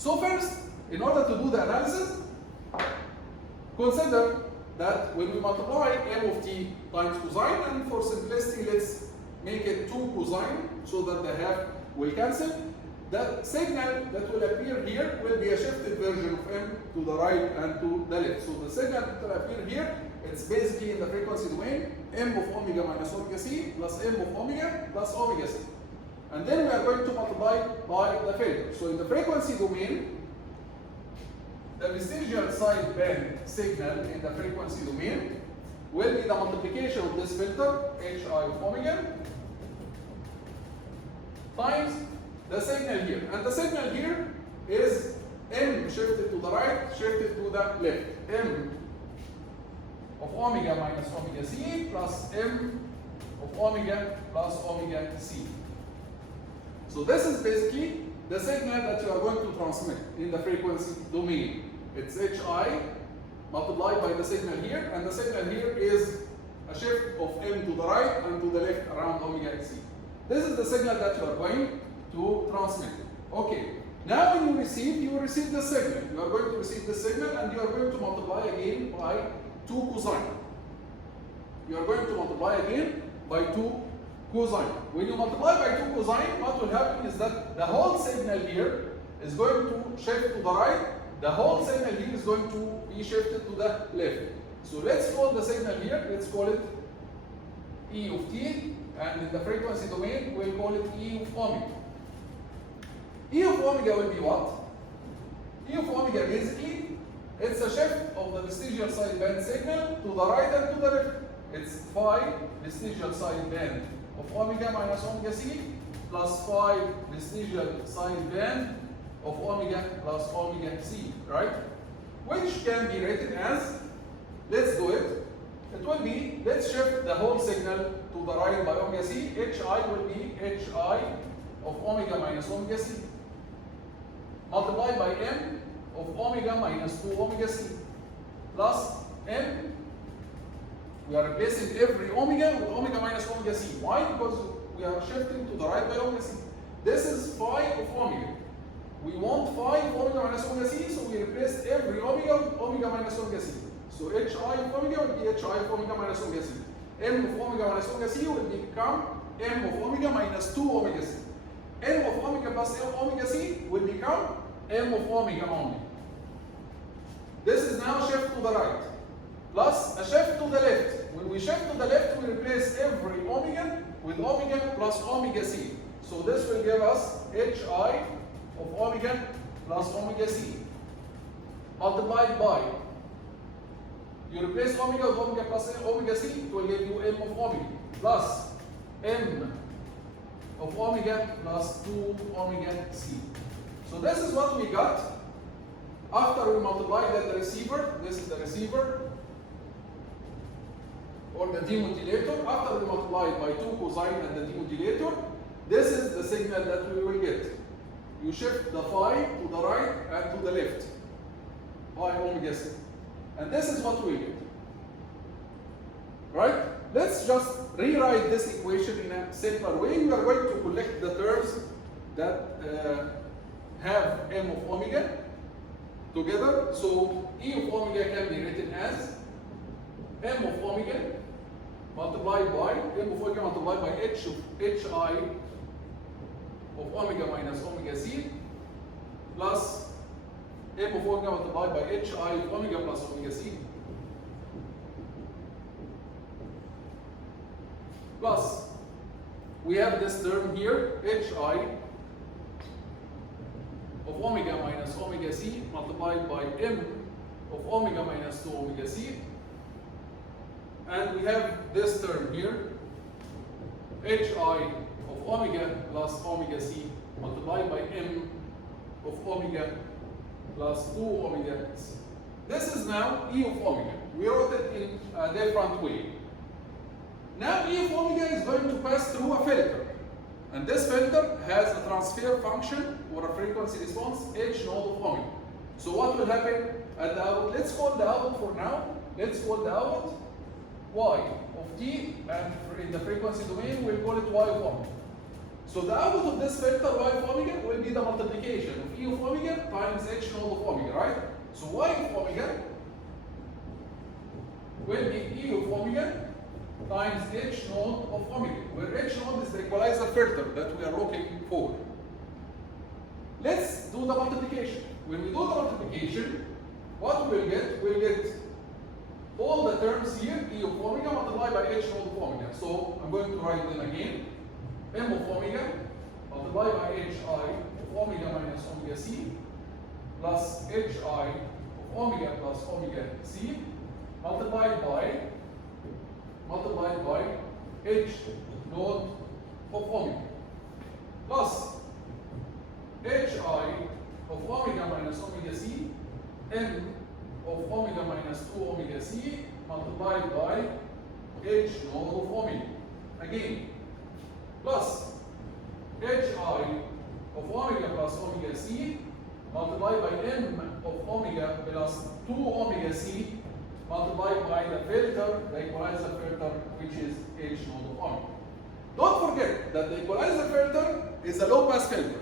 So first, in order to do the analysis, consider that when we multiply m of t times cosine, and for simplicity, let's make it 2 cosine so that the half will cancel. The signal that will appear here will be a shifted version of m to the right and to the left. So the signal that will appear here, it's basically in the frequency domain, m of omega minus omega c plus m of omega plus omega c. And then we are going to multiply by the filter. So in the frequency domain, the vestigial-side band signal in the frequency domain will be the multiplication of this filter, hi of omega, times the signal here. And the signal here is m shifted to the right, shifted to the left. M of omega minus omega c plus m of omega plus omega c. So this is basically the signal that you are going to transmit in the frequency domain. It's hi multiplied by the signal here, and the signal here is a shift of m to the right and to the left around omega c. This is the signal that you are going to transmit. Okay, now when you will receive the signal. You are going to receive the signal and you are going to multiply again by 2 cosine. You are going to multiply again by 2 cosine. When you multiply by 2 cosine, what will happen is that the whole signal here is going to shift to the right. The whole signal here is going to be shifted to the left. So let's call the signal here, let's call it E of t, and in the frequency domain, we'll call it E of omega. E of omega will be what? E of omega basically, it's a shift of the vestigial-side band signal to the right and to the left. It's phi vestigial-side band of omega minus omega c plus phi vestigial-side band of omega plus omega c, right? Which can be written as, let's do it. It will be, let's shift the whole signal to the right by omega c. Hi will be hi of omega minus omega c multiplied by m of omega minus 2 omega c plus m. We are replacing every omega with omega minus omega c. Why? Because we are shifting to the right by omega c. This is phi of omega. We want phi of omega minus omega c, so we replace every omega with omega minus omega c. So hi of omega will be hi of omega minus omega c. M of omega minus omega c will become m of omega minus 2 omega c. M of omega plus omega c will become m of omega only. This is now shift to the right, plus a shift to the left. When we shift to the left, we replace every omega with omega plus omega c. So this will give us hi of omega plus omega c multiplied by, you replace omega with omega plus omega c, it will give you m of omega plus m of omega plus 2 omega c. So this is what we got after we multiply the receiver. This is the receiver or the demodulator. After we multiply by 2 cosine and the demodulator, this is the signal that we will get. You shift the phi to the right and to the left, phi omega c. And this is what we get. Right? Let's just rewrite this equation in a simpler way. We are going to collect the terms that have m of omega together. So E of omega can be written as m of omega multiplied by m of omega multiplied by hi of omega minus omega c plus m of omega multiplied by hi of omega plus omega c plus we have this term here hi of omega minus omega c multiplied by m of omega minus 2 omega c, and we have this term here hi of omega plus omega c multiplied by m of omega plus 2 omega c. This is now E of omega. We wrote it in a different way. Now E of omega is going to pass through a filter, and this filter has a transfer function or a frequency response h node of omega. So what will happen at the output? Let's call the output for now. Let's call the output y of t, and in the frequency domain we'll call it y of omega. So the output of this filter y of omega will be the multiplication of E of omega times H node of omega, right? So y of omega will be E of omega times H node of omega, where H node is the equalizer filter that we are looking for. Let's do the multiplication. When we do the multiplication, what we'll get all the terms here, E of omega multiplied by H node of omega. So I'm going to write them again. M of omega multiplied by Hi of omega minus omega c plus Hi of omega plus omega c multiplied by H node of omega plus Hi of omega minus omega c M of omega minus 2 omega c multiplied by H node of omega. Again, plus Hi of omega plus omega c multiplied by M of omega plus 2 omega c multiplied by the filter, the equalizer filter, which is H node of omega. Don't forget that the equalizer filter is a low pass filter,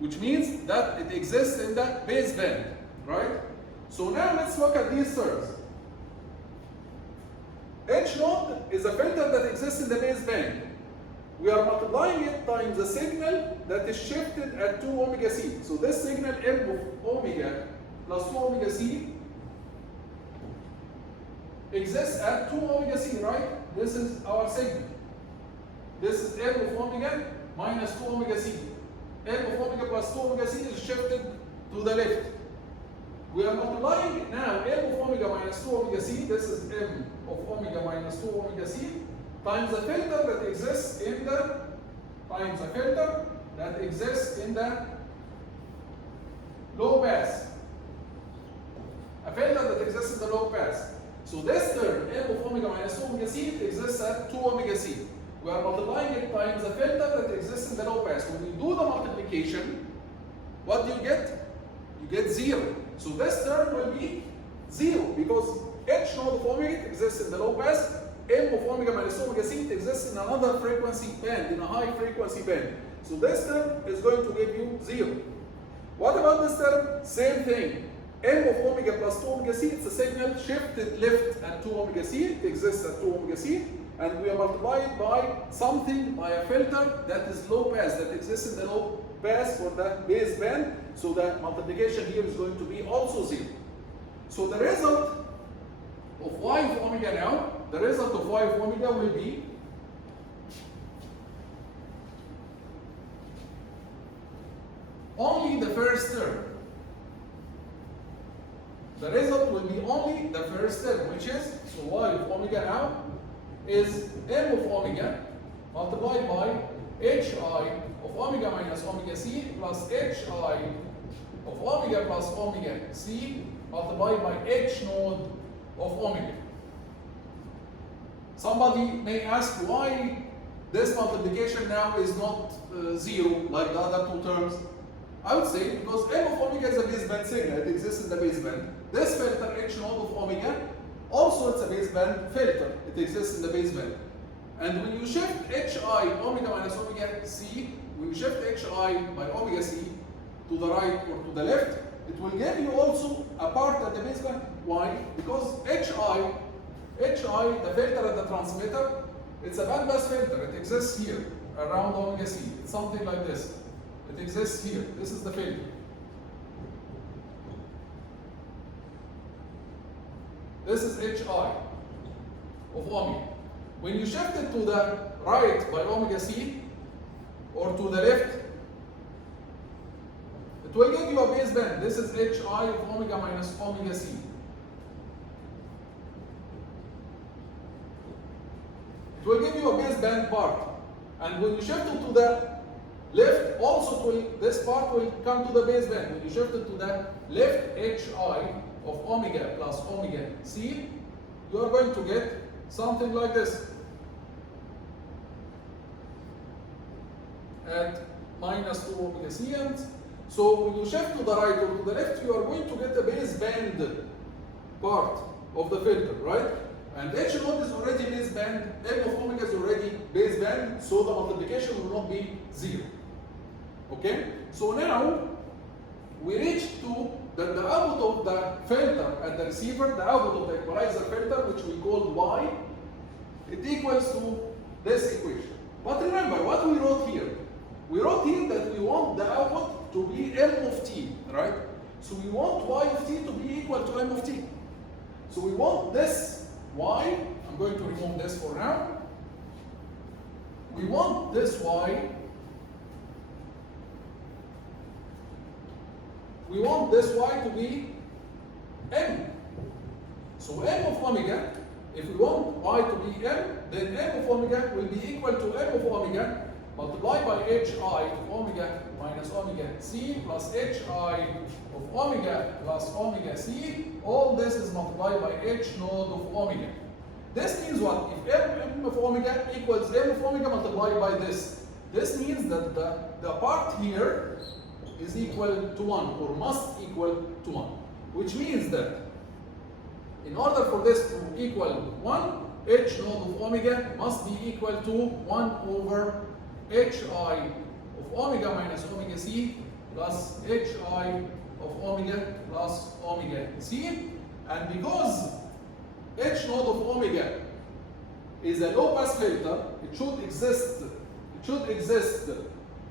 which means that it exists in the baseband, right? So now let's look at these terms. H node is a filter that exists in the baseband. We are multiplying it times the signal that is shifted at 2 omega c. So this signal M of omega plus 2 omega c exists at 2 omega c, right? This is our signal. This is M of omega minus 2 omega c. M of omega plus 2 omega c is shifted to the left. We are multiplying now M of omega minus 2 omega c, this is M of omega minus 2 omega c, times the filter that exists in the, low pass. A filter that exists in the low pass. So this term, M of omega minus 2 omega c, exists at 2 omega c. We are multiplying it times the filter that exists in the low pass. When we do the multiplication, what do you get? You get 0. So this term will be 0 because H node of omega exists in the low pass, M of omega minus omega c exists in another frequency band, in a high frequency band. So this term is going to give you 0. What about this term? Same thing. M of omega plus 2 omega c, it's a signal shifted left at 2 omega c, it exists at 2 omega c, and we are multiplied by something, by a filter that is low pass, that exists in the low pass for the base band. So the multiplication here is going to be also 0. So the result of y of omega now, the result of y of omega will be only the first term. The result will be only the first term, which is, so y of omega now is M of omega multiplied by Hi of omega minus omega c plus Hi of omega plus omega c multiplied by H node of omega. Somebody may ask why this multiplication now is not 0 like the other two terms. I would say because M of omega is a baseband signal, it exists in the baseband. This filter H node of omega, also it's a baseband filter, it exists in the baseband. And when you shift Hi omega minus omega c, when you shift Hi by omega c to the right or to the left, it will give you also a part at the baseband. Why? Because Hi, the filter at the transmitter, it's a bandpass filter. It exists here around omega c. It's something like this. It exists here. This is the filter. This is Hi of omega. When you shift it to the right by omega c or to the left, it will give you a baseband. This is Hi of omega minus omega c. It will give you a baseband part. And when you shift it to the left, also this part will come to the baseband. When you shift it to the left, Hi of omega plus omega c, you are going to get something like this. At minus 2 omega c, and so when you shift to the right or to the left, you are going to get the baseband part of the filter, right? And H naught is already baseband, M of omega is already baseband, so the multiplication will not be 0. Okay? So now we reach to that the output of the filter at the receiver, the output of the equalizer filter, which we call Y, it equals to this equation. But remember what we wrote here. We wrote here that we want the output to be M of t, right? So we want Y of t to be equal to M of t. So we want this Y, I'm going to remove this for now. We want this Y, we want this Y to be M. So M of omega, if we want Y to be M, then M of omega will be equal to M of omega multiplied by Hi of omega minus omega c plus Hi of omega plus omega c. All this is multiplied by H naught of omega. This means what? If M of omega equals M of omega multiplied by this means that the part here is equal to 1 or must equal to 1. Which means that in order for this to equal 1, H naught of omega must be equal to 1 over Hi of omega minus omega c plus Hi of omega plus omega c. And because H naught of omega is a low pass filter, it should exist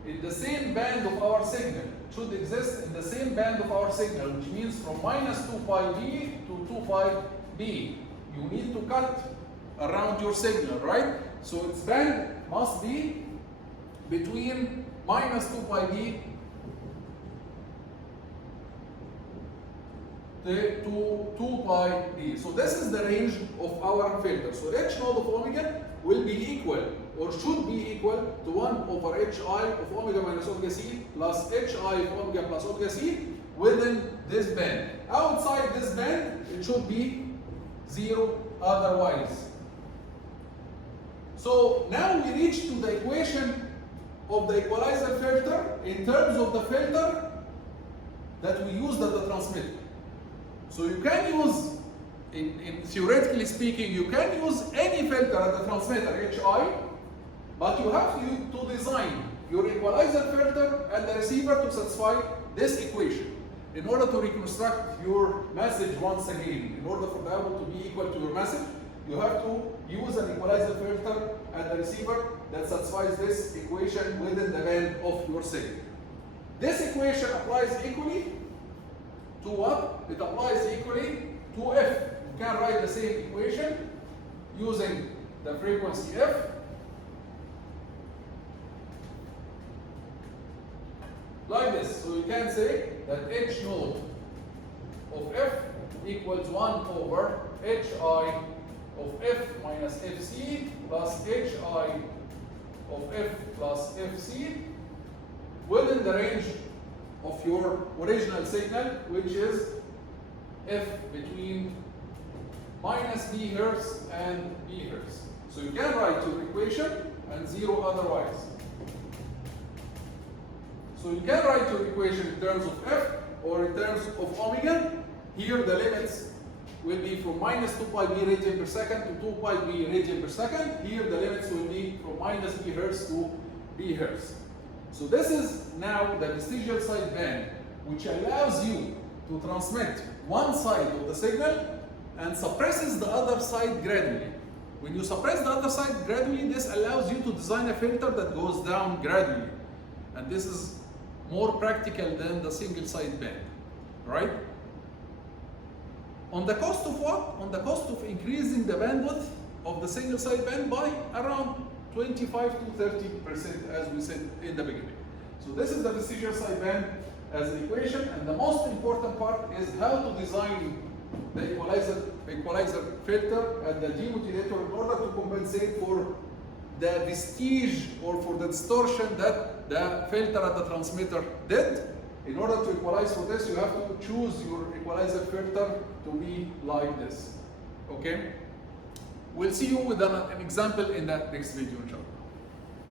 in the same band of our signal. It should exist in the same band of our signal, which means from minus 2 pi b to 2 pi b. You need to cut around your signal, right? So its band must be between minus 2 pi b to 2 pi b. So this is the range of our filter. So H naught of omega will be equal or should be equal to 1 over Hi of omega minus omega c plus Hi of omega plus omega c within this band. Outside this band, it should be 0 otherwise. So now we reach to the equation of the equalizer filter in terms of the filter that we used at the transmitter. So you can use, in theoretically speaking, you can use any filter at the transmitter, Hi, but you have to design your equalizer filter and the receiver to satisfy this equation in order to reconstruct your message once again. In order for the output to be equal to your message, you have to use an equalizer filter and the receiver that satisfies this equation within the band of your signal. This equation applies equally to what? It applies equally to f. You can write the same equation using the frequency f. Like this. So you can say that H naught of f equals 1 over Hi of f minus fc plus Hi of f plus fc within the range of your original signal, which is f between minus b hertz and b hertz. So you can write your equation and 0 otherwise. So you can write your equation in terms of f or in terms of omega. Here the limits will be from minus 2 pi b radian per second to 2 pi b radian per second. Here the limits will be from minus b hertz to b hertz. So this is now the vestigial-side band, which allows you to transmit one side of the signal and suppresses the other side gradually. When you suppress the other side gradually, this allows you to design a filter that goes down gradually. And this is more practical than the single-side band, right? On the cost of what? On the cost of increasing the bandwidth of the single-side band by around 25 to 30%, as we said in the beginning. So this is the vestigial-side band as an equation, and the most important part is how to design the equalizer filter and the demodulator in order to compensate for the vestige or for the distortion that the filter at the transmitter did. In order to equalize for this, you have to choose your equalizer filter to be like this. Okay? We'll see you with an example in the next video, inshallah.